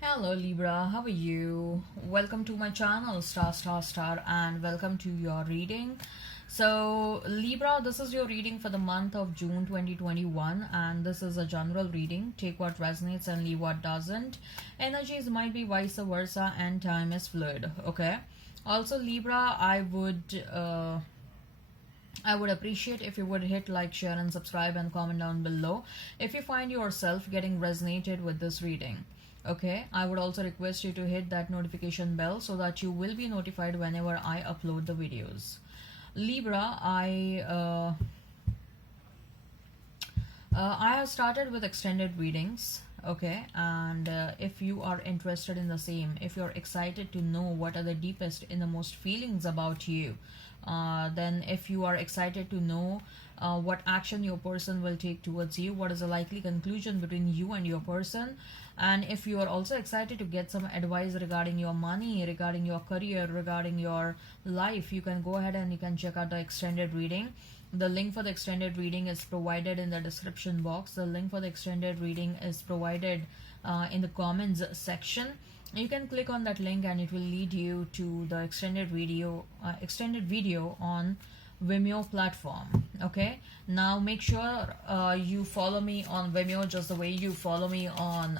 Hello Libra, how are you? Welcome to my channel Star, and welcome to your reading. So Libra, this is your reading for the month of June 2021, and this is a general reading. Take what resonates and leave what doesn't. Energies might be vice versa and time is fluid, okay? Also Libra, I would appreciate if you would hit like, share and subscribe and comment down below if you find yourself getting resonated with this reading. Okay, I would also request you to hit that notification bell so that you will be notified whenever I upload the videos. Libra, I have started with extended readings. Okay, and if you are interested in the same, if you're excited to know what are the deepest, innermost feelings about you, then if you are excited to know what action your person will take towards you, what is the likely conclusion between you and your person, and if you are also excited to get some advice regarding your money, regarding your career, regarding your life, you can go ahead and you can check out the extended reading. The link for the extended reading is provided in the description box. The link for the extended reading is provided in the comments section. You can click on that link and it will lead you to the extended video on Vimeo platform. Okay, now make sure you follow me on Vimeo just the way you follow me on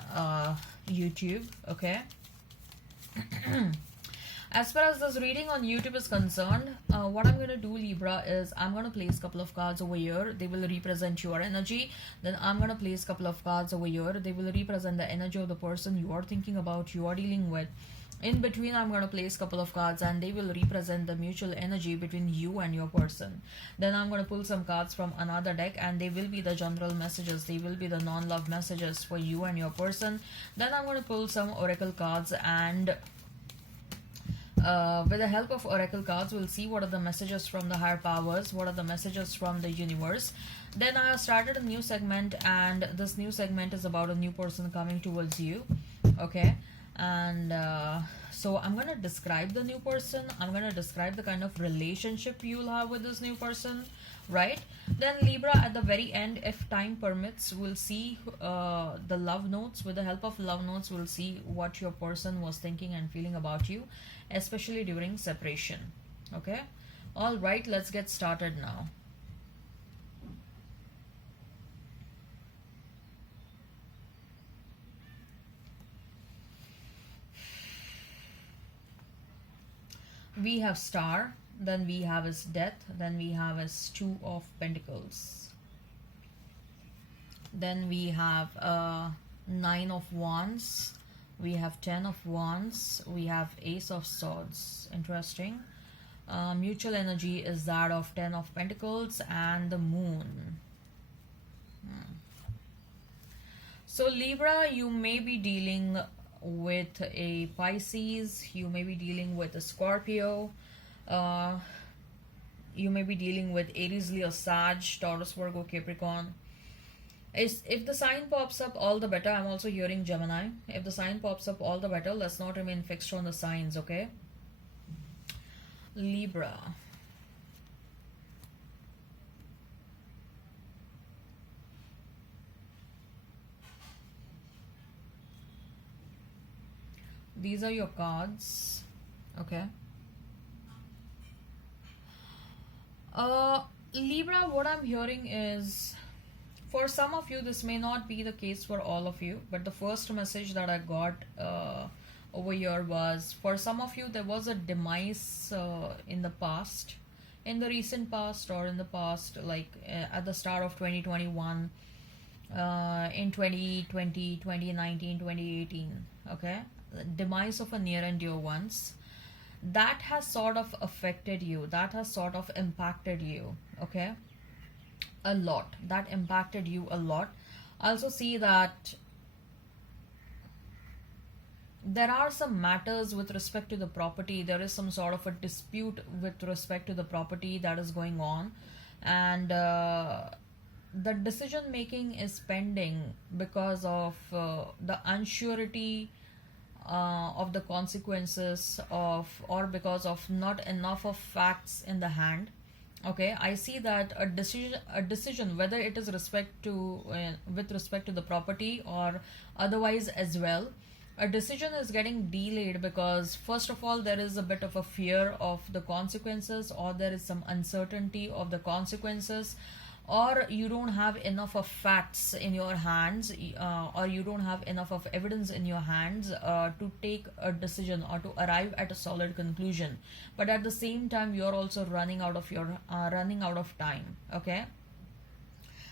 YouTube. Okay. As far as this reading on YouTube is concerned, what I'm going to do, Libra, is I'm going to place a couple of cards over here. They will represent your energy. Then I'm going to place a couple of cards over here. They will represent the energy of the person you are thinking about, you are dealing with. In between, I'm going to place a couple of cards and they will represent the mutual energy between you and your person. Then I'm going to pull some cards from another deck and they will be the general messages. They will be the non-love messages for you and your person. Then I'm going to pull some oracle cards and with the help of oracle cards, we'll see what are the messages from the higher powers, what are the messages from the universe. Then I started a new segment, and this new segment is about a new person coming towards you. Okay, and so I'm going to describe the new person. I'm going to describe the kind of relationship you'll have with this new person, right? Then Libra, at the very end, if time permits, we'll see the love notes. With the help of love notes, we'll see what your person was thinking and feeling about you, especially during separation. Okay, all right, let's get started now. We have star, then we have his death, then we have his two of pentacles, then we have nine of wands, we have 10 of wands, we have ace of swords. Interesting. Mutual energy is that of 10 of pentacles and the moon. So Libra, you may be dealing with a Pisces, you may be dealing with a Scorpio, you may be dealing with Aries, Leo, Sag, Taurus, Virgo, Capricorn. If the sign pops up, all the better. I'm also hearing Gemini. If the sign pops up, all the better. Let's not remain fixed on the signs, okay? Libra. These are your cards, okay? Libra, what I'm hearing is, for some of you, this may not be the case for all of you, but the first message that I got over here was, for some of you, there was a demise in the past, in the recent past, or in the past, like at the start of 2021, in 2020, 2019, 2018, okay? Demise of a near and dear ones. That has sort of affected you, that has sort of impacted you, okay? A lot. That impacted you a lot. I also see that there are some matters with respect to the property. There is some sort of a dispute with respect to the property that is going on, and the decision making is pending because of the unsurety of the consequences of, or because of not enough of facts in the hand. Okay, I see that a decision, whether it is respect to with respect to the property or otherwise as well, A decision is getting delayed because, first of all, there is a bit of a fear of the consequences, or there is some uncertainty of the consequences, or you don't have enough of facts in your hands, or you don't have enough of evidence in your hands to take a decision or to arrive at a solid conclusion. But at the same time, you're also running out of time. Okay,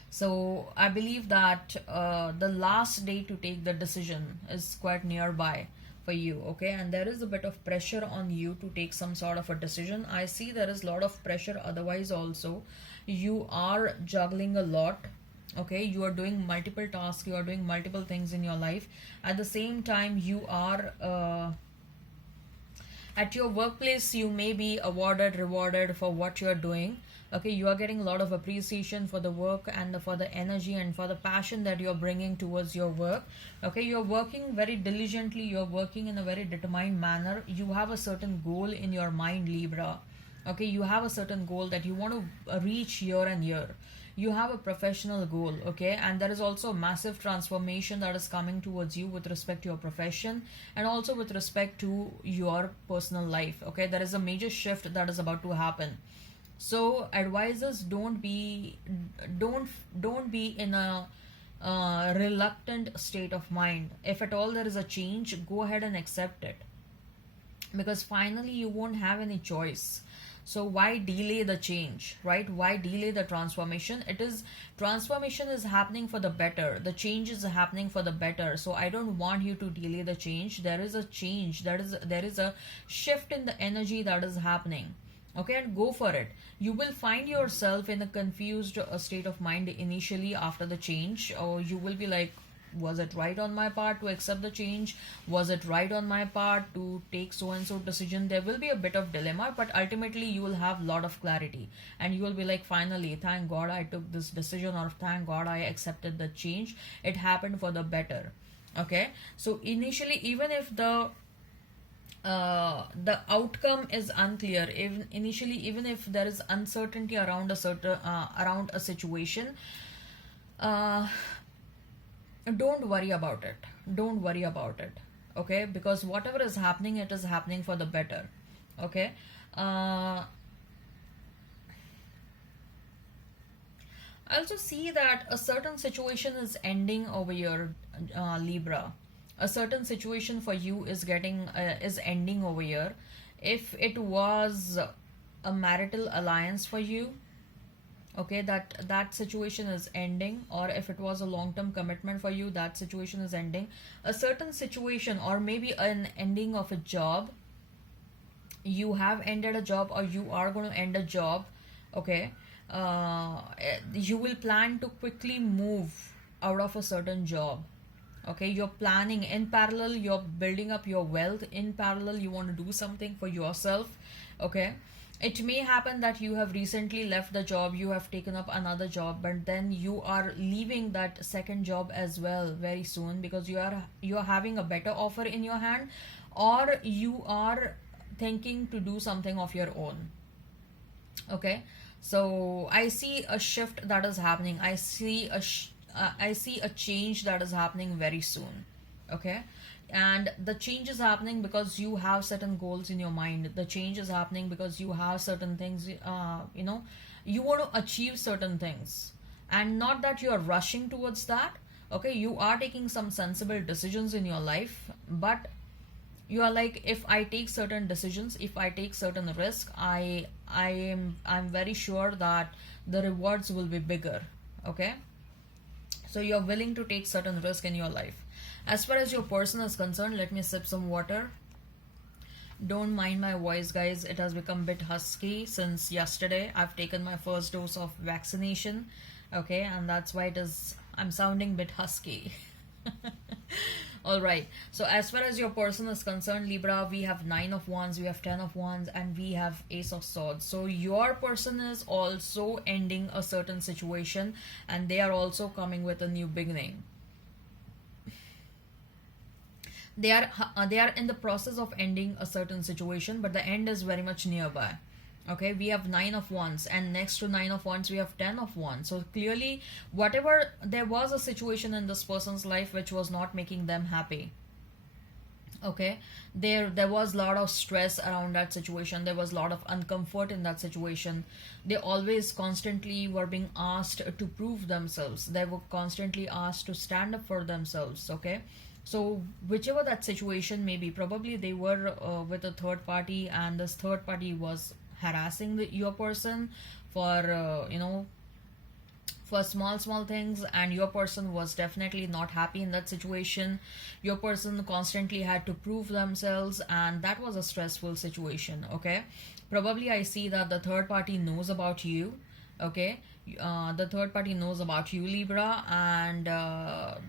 so I believe that the last day to take the decision is quite nearby for you. Okay, and there is a bit of pressure on you to take some sort of a decision. I see there is a lot of pressure otherwise also. You are juggling a lot. Okay, you are doing multiple tasks, you are doing multiple things in your life. At the same time, you are at your workplace, you may be awarded, rewarded for what you're doing. Okay, you are getting a lot of appreciation for the work and for the energy and for the passion that you're bringing towards your work. Okay, you're working very diligently, you're working in a very determined manner. You have a certain goal in your mind, Libra. Okay, you have a certain goal that you want to reach year and year. You have a professional goal. Okay, and there is also a massive transformation that is coming towards you with respect to your profession and also with respect to your personal life. Okay, there is a major shift that is about to happen. So advisors, don't be in a reluctant state of mind. If at all there is a change, go ahead and accept it, because finally you won't have any choice. So why delay the change, right? Why delay the transformation? Transformation is happening for the better, the change is happening for the better. So I don't want you to delay the change. There is a change, there is a shift in the energy that is happening. Okay, and go for it. You will find yourself in a confused state of mind initially after the change, or you will be like, was it right on my part to accept the change? Was it right on my part to take so and so decision? There will be a bit of dilemma, but ultimately you will have a lot of clarity, and you will be like, finally, thank God I took this decision, or thank God I accepted the change. It happened for the better. Okay, so initially, even if the outcome is unclear, even if there is uncertainty around around a situation, uh, don't worry about it. Don't worry about it. Okay, because whatever is happening, it is happening for the better. Okay, I also see that a certain situation is ending over here, Libra. A certain situation for you is ending over here. If it was a marital alliance for you, okay, that situation is ending. Or if it was a long term commitment for you, that situation is ending. A certain situation, or maybe an ending of a job, you have ended a job or you are going to end a job. Okay, you will plan to quickly move out of a certain job. Okay, you're planning in parallel, you're building up your wealth in parallel, you want to do something for yourself. Okay, it may happen that you have recently left the job, you have taken up another job, but then you are leaving that second job as well very soon, because you are having a better offer in your hand, or you are thinking to do something of your own. Okay, so I see a shift that is happening. I see a change that is happening very soon. Okay, and the change is happening because you have certain goals in your mind. The change is happening because you have certain things, you want to achieve certain things, and not that you are rushing towards that. Okay, you are taking some sensible decisions in your life, but you are like, if I take certain decisions, if I take certain risk, I'm very sure that the rewards will be bigger. Okay, so you're willing to take certain risk in your life. As far as your person is concerned, let me sip some water. Don't mind my voice, guys. It has become a bit husky since yesterday. I've taken my first dose of vaccination. Okay, and that's why I'm sounding a bit husky. All right, so as far as your person is concerned, Libra, we have 9 of Wands, we have 10 of Wands, and we have Ace of Swords. So your person is also ending a certain situation, and they are also coming with a new beginning. They are in the process of ending a certain situation, but the end is very much nearby. Okay, we have 9 of Wands, and next to 9 of Wands we have 10 of Wands. So clearly, whatever, there was a situation in this person's life which was not making them happy. Okay, there was a lot of stress around that situation. There was a lot of uncomfort in that situation. They always constantly were being asked to prove themselves. They were constantly asked to stand up for themselves. Okay, so whichever that situation may be, probably they were with a third party, and this third party was harassing your person for for small things, and your person was definitely not happy in that situation. Your person constantly had to prove themselves, and that was a stressful situation. Okay, probably I see that the third party knows about you. Okay, the third party knows about you, Libra, and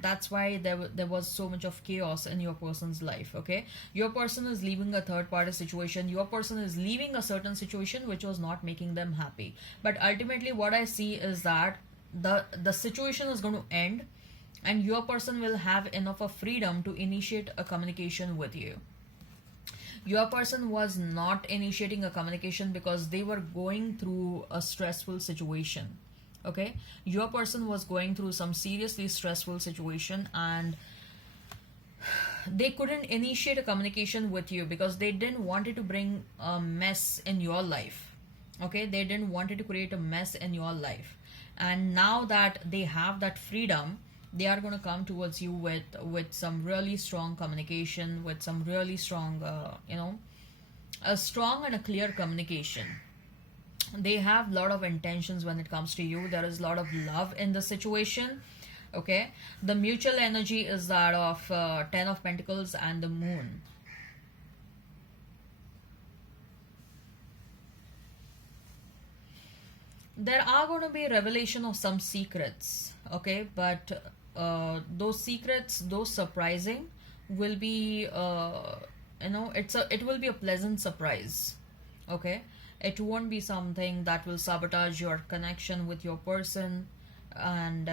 that's why there was so much of chaos in your person's life. Okay, your person is leaving a third party situation. Your person is leaving a certain situation which was not making them happy. But ultimately, what I see is that the situation is going to end, and your person will have enough of freedom to initiate a communication with you. Your person was not initiating a communication because they were going through a stressful situation. Okay, your person was going through some seriously stressful situation, and they couldn't initiate a communication with you because they didn't wanted to bring a mess in your life. Okay, they didn't wanted to create a mess in your life, and now that they have that freedom, they are going to come towards you with some really strong communication, with some really strong a strong and a clear communication. They have a lot of intentions when it comes to you. There is a lot of love in the situation. Okay, the mutual energy is that of Ten of Pentacles and the Moon. There are going to be revelation of some secrets. Okay, but those secrets, those surprising, will be it will be a pleasant surprise. Okay, it won't be something that will sabotage your connection with your person. And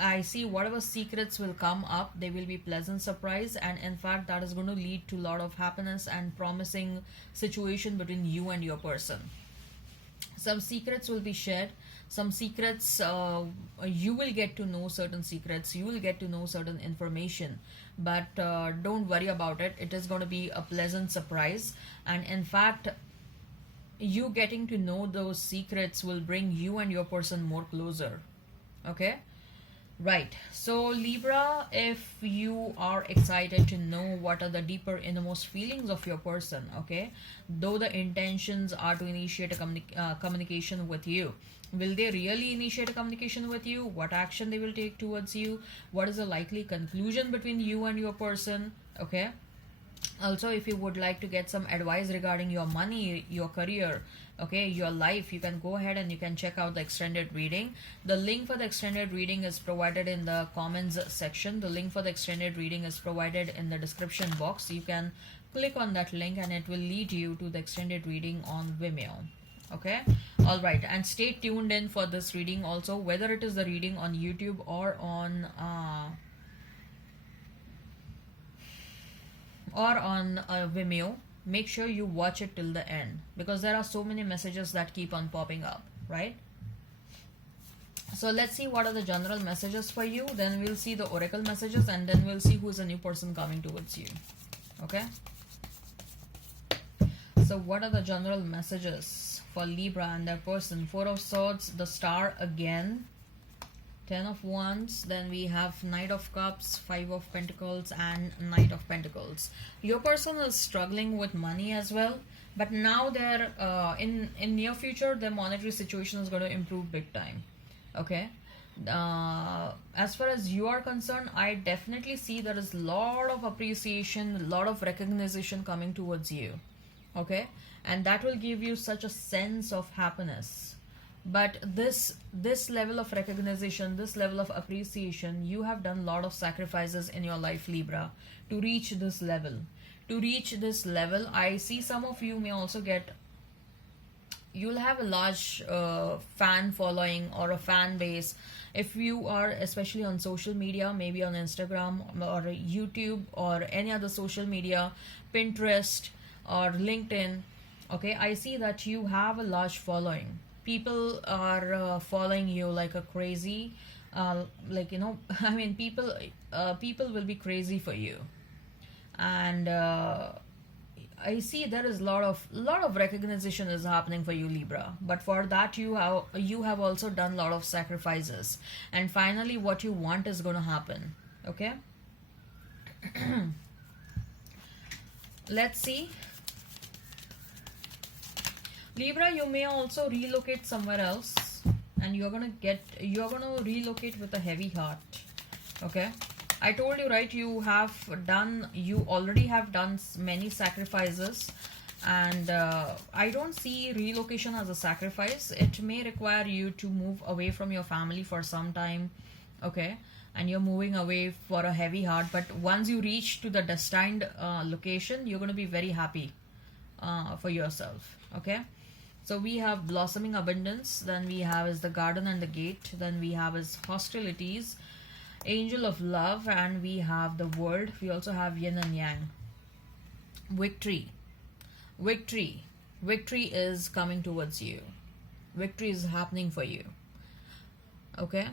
I see whatever secrets will come up, they will be pleasant surprise, and in fact that is going to lead to a lot of happiness and promising situation between you and your person. Some secrets will be shared. Some secrets, you will get to know certain secrets, you will get to know certain information, but don't worry about it. It is going to be a pleasant surprise, and in fact you getting to know those secrets will bring you and your person more closer. Okay, right. So Libra, if you are excited to know what are the deeper innermost feelings of your person, okay, though the intentions are to initiate a communication with you, will they really initiate a communication with you? What action they will take towards you? What is the likely conclusion between you and your person? Okay, also if you would like to get some advice regarding your money, your career, okay, your life, you can go ahead and you can check out the extended reading. The link for the extended reading is provided in the comments section. The link for the extended reading is provided in the description box. You can click on that link and it will lead you to the extended reading on Vimeo. Okay, all right, and stay tuned in for this reading also, whether it is the reading on YouTube or on Vimeo. Make sure you watch it till the end, because there are so many messages that keep on popping up, right? So let's see what are the general messages for you, then we'll see the oracle messages, and then we'll see who is a new person coming towards you. Okay, so what are the general messages for Libra and their person? Four of Swords, the Star again, Ten of Wands, then we have Knight of Cups, Five of Pentacles, and Knight of Pentacles. Your person is struggling with money as well, but now they're in near future their monetary situation is going to improve big time. Okay, as far as you are concerned, I definitely see there is a lot of appreciation, a lot of recognition coming towards you. Okay, and that will give you such a sense of happiness. But this level of recognition, this level of appreciation, you have done a lot of sacrifices in your life, Libra, to reach this level. To reach this level, I see some of you may also get, you'll have a large fan following or a fan base. If you are especially on social media, maybe on Instagram or YouTube or any other social media, Pinterest or LinkedIn, okay, I see that you have a large following. People are following you like a crazy, I mean, people will be crazy for you. And I see there is lot of recognition is happening for you, Libra. But for that you have also done a lot of sacrifices, and finally what you want is going to happen. Okay, let's see. Libra, you may also relocate somewhere else, and you're gonna relocate with a heavy heart. Okay, I told you, right? You already have done many sacrifices, and I don't see relocation as a sacrifice. It may require you to move away from your family for some time. Okay, and you're moving away for a heavy heart, but once you reach to the destined location, you're going to be very happy for yourself. Okay, so we have blossoming abundance, then we have is the garden and the gate, then we have is hostilities, angel of love, and we have the world. We also have yin and yang. Victory, victory, victory is coming towards you. Victory is happening for you. Okay,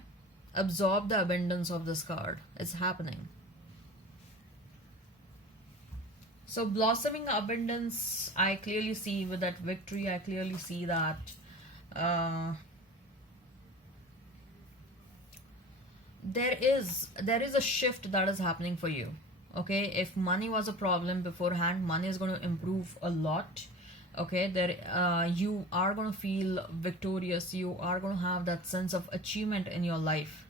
absorb the abundance of this card. It's happening. So blossoming abundance, I clearly see with that victory. I clearly see that uh, there is a shift that is happening for you. Okay, if money was a problem beforehand, money is going to improve a lot. Okay, there you are going to feel victorious. You are going to have that sense of achievement in your life.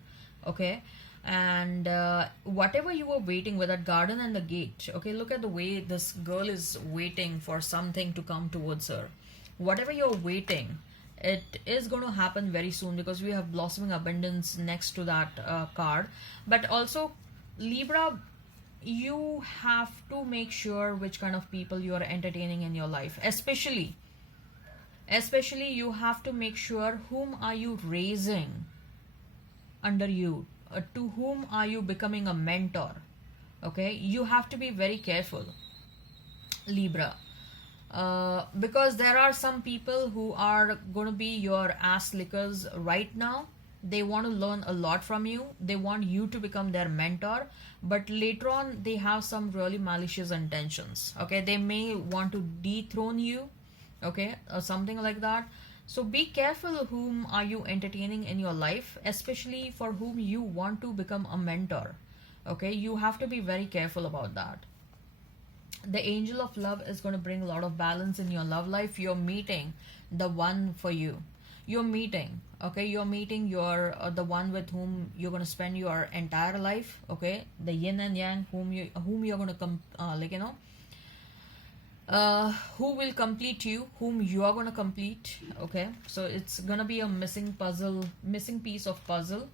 Okay, and whatever you were waiting with that garden and the gate. Okay, look at the way this girl is waiting for something to come towards her. Whatever you're waiting, it is going to happen very soon, because we have blossoming abundance next to that card. But also, Libra, you have to make sure which kind of people you are entertaining in your life. Especially you have to make sure whom are you raising under you, to whom are you becoming a mentor. Okay, you have to be very careful, Libra, because there are some people who are going to be your ass lickers right now. They want to learn a lot from you, they want you to become their mentor, but later on they have some really malicious intentions. Okay, they may want to dethrone you, okay, or something like that. So be careful whom are you entertaining in your life, especially for whom you want to become a mentor. Okay, you have to be very careful about that. The angel of love is going to bring a lot of balance in your love life. You're meeting the one for you. You're meeting, okay, you're meeting your the one with whom you're going to spend your entire life. Okay, the yin and yang, whom you're going to come who will complete you, whom you are going to complete. Okay, so it's going to be a missing piece of puzzle.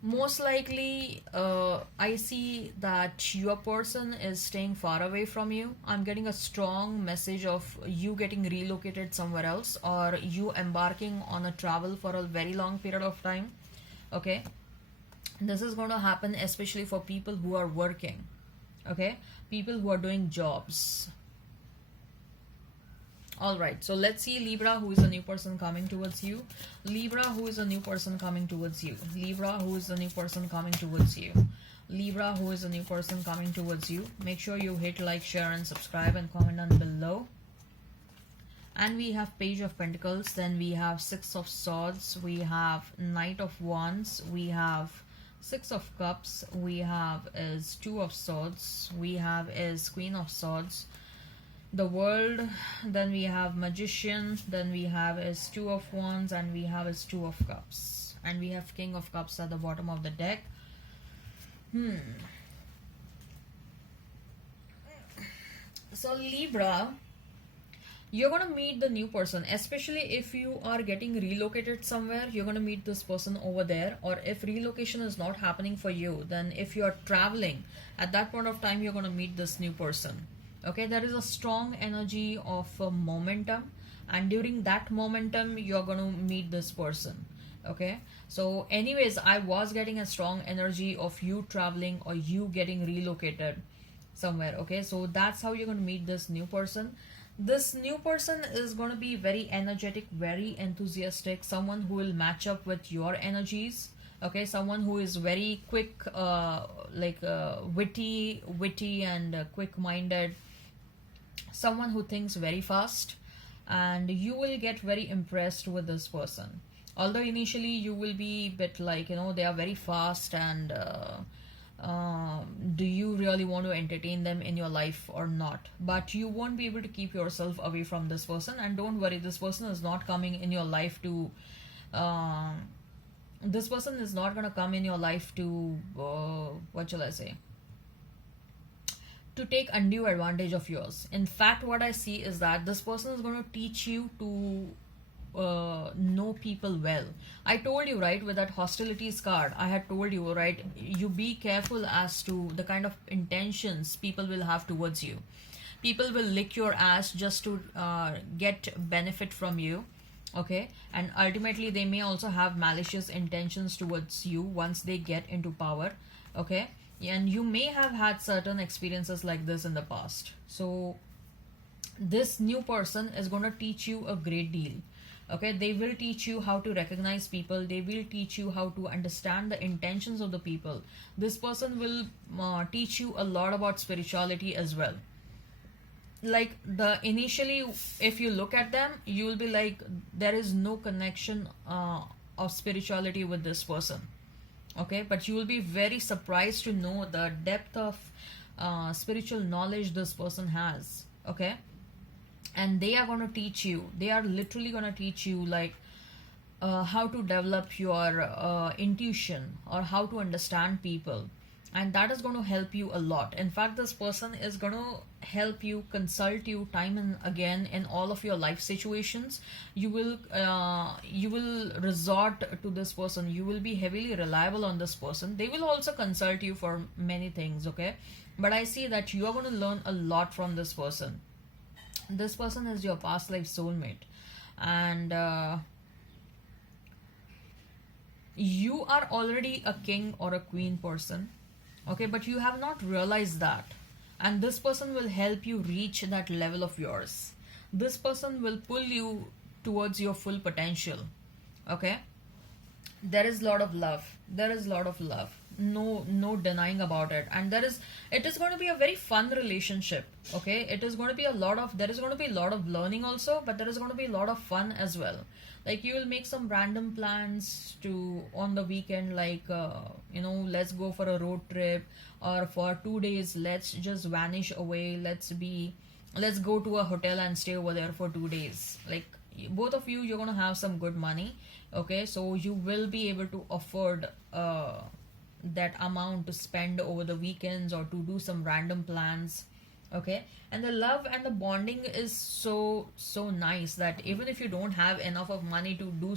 Most likely, I see that your person is staying far away from you. I'm getting a strong message of you getting relocated somewhere else, or you embarking on a travel for a very long period of time. Okay, this is going to happen especially for people who are working. Okay, people who are doing jobs. All right, so let's see, Libra, who is a new person coming towards you. Libra, who is a new person coming towards you. Libra, who is a new person coming towards you. Libra, who is a new person coming towards you. Make sure you hit like, share, and subscribe, and comment down below. And we have Page of Pentacles, then we have Six of Swords, we have Knight of Wands, we have Six of Cups, we have is Two of Swords, we have is Queen of Swords, the World, then we have Magician, then we have is Two of Wands, and we have is Two of Cups, and we have King of Cups at the bottom of the deck. So Libra, you're going to meet the new person, especially if you are getting relocated somewhere. You're going to meet this person over there, or if relocation is not happening for you, then if you're traveling at that point of time, you're going to meet this new person. Okay, there is a strong energy of momentum, and during that momentum you're going to meet this person. Okay, so anyways, I was getting a strong energy of you traveling or you getting relocated somewhere. Okay, so that's how you're going to meet this new person. This new person is going to be very energetic, very enthusiastic, someone who will match up with your energies. Okay, someone who is very quick, witty and quick minded, someone who thinks very fast, and you will get very impressed with this person. Although initially you will be a bit like, they are very fast, and do you really want to entertain them in your life or not? But you won't be able to keep yourself away from this person, and don't worry, this person is not coming in your life to uh, this person is not going to come in your life to what shall I say, to take undue advantage of yours. In fact, what I see is that this person is going to teach you to know people well. I told you, right, with that hostilities card, I had told you, right, you be careful as to the kind of intentions people will have towards you. People will lick your ass just to get benefit from you. Okay, and ultimately they may also have malicious intentions towards you once they get into power. Okay, and you may have had certain experiences like this in the past. So this new person is going to teach you a great deal. Okay, they will teach you how to recognize people, they will teach you how to understand the intentions of the people. This person will teach you a lot about spirituality as well. Like, the initially, if you look at them, you will be like, there is no connection of spirituality with this person. Okay, but you will be very surprised to know the depth of spiritual knowledge this person has. Okay, and they are going to teach you, they are literally going to teach you, like, how to develop your intuition, or how to understand people. And that is going to help you a lot. In fact, this person is going to help you, consult you time and again in all of your life situations. You will resort to this person, you will be heavily reliable on this person. They will also consult you for many things. Okay, but I see that you are going to learn a lot from this person. This person is your past life soulmate, and you are already a king or a queen person. Okay, but you have not realized that, and this person will help you reach that level of yours. This person will pull you towards your full potential. Okay, there is a lot of love, there is a lot of love, no denying about it. And it is going to be a very fun relationship. Okay, it is going to be there is going to be a lot of learning also, but there is going to be a lot of fun as well. Like, you will make some random plans to on the weekend, like, let's go for a road trip, or for 2 days let's just vanish away, let's go to a hotel and stay over there for 2 days. Like, both of you, you're going to have some good money. Okay, so you will be able to afford that amount to spend over the weekends, or to do some random plans. Okay, and the love and the bonding is so nice that even if you don't have enough of money to do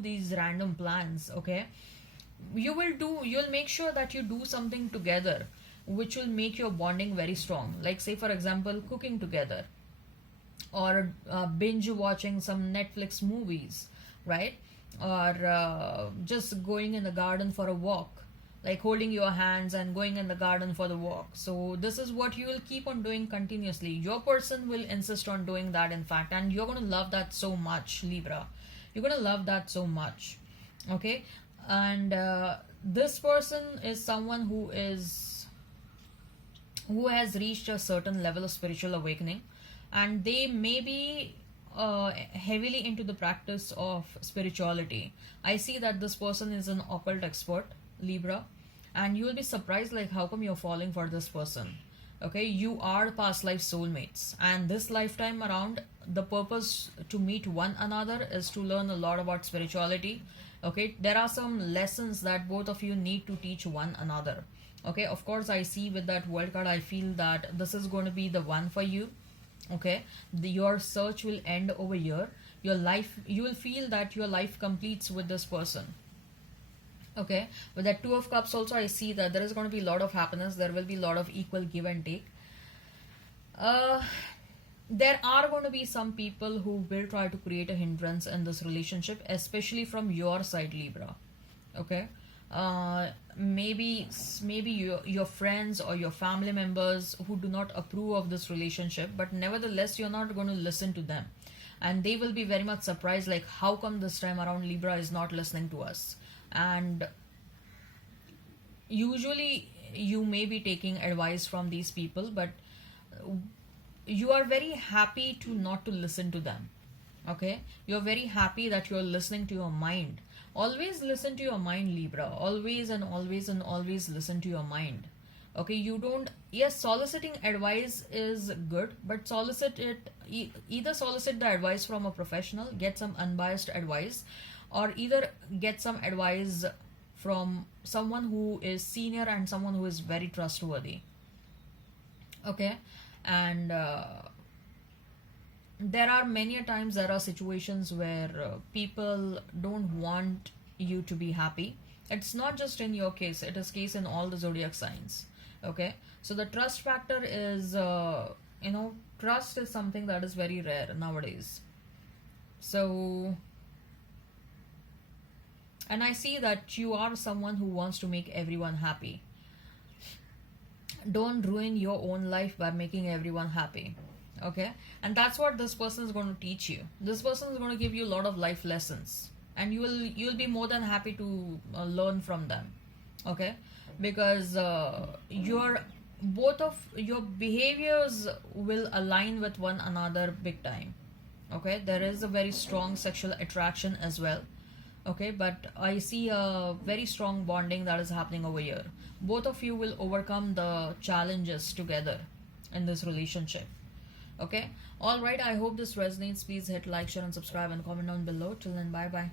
these random plans. Okay, you'll make sure that you do something together which will make your bonding very strong. Like, say for example, cooking together, or binge watching some Netflix movies, right? Or just going in the garden for a walk, like holding your hands and going in the garden for the walk. So this is what you will keep on doing continuously. Your person will insist on doing that, in fact, and you're going to love that so much, Libra. You're going to love that so much. Okay, and this person is someone who has reached a certain level of spiritual awakening, and they may be heavily into the practice of spirituality. I see that this person is an occult expert, Libra, and you will be surprised, like, how come you're falling for this person. Okay, you are past life soulmates, and this lifetime around, the purpose to meet one another is to learn a lot about spirituality. Okay, there are some lessons that both of you need to teach one another. Okay, of course, I see with that world card, I feel that this is going to be the one for you. Okay, your search will end over here. Your life, you will feel that your life completes with this person. Okay, with that Two of Cups also, I see that there is going to be a lot of happiness, there will be a lot of equal give and take. uh there are going to be some people who will try to create a hindrance in this relationship, especially from your side, Libra. Okay, maybe your friends or your family members who do not approve of this relationship, but nevertheless you're not going to listen to them, and they will be very much surprised, like, how come this time around Libra is not listening to us. And usually you may be taking advice from these people, but you are very happy to not to listen to them. Okay, you're very happy that you're listening to your mind. Always listen to your mind, Libra. Always and always and always listen to your mind. Okay, you don't, yes, soliciting advice is good, but solicit it, either solicit the advice from a professional, get some unbiased advice, or either get some advice from someone who is senior and someone who is very trustworthy. Okay, and there are many a times, there are situations where people don't want you to be happy. It's not just in your case, it is case in all the zodiac signs. Okay, so the trust factor is trust is something that is very rare nowadays. So, and I see that you are someone who wants to make everyone happy. Don't ruin your own life by making everyone happy. Okay, and that's what this person is going to teach you. This person is going to give you a lot of life lessons, and you'll be more than happy to learn from them. Okay, because your both of your behaviors will align with one another big time. Okay, there is a very strong sexual attraction as well. Okay, but I see a very strong bonding that is happening over here. Both of you will overcome the challenges together in this relationship. Okay, all right, I hope this resonates. Please hit like, share and subscribe and comment down below. Till then, bye bye.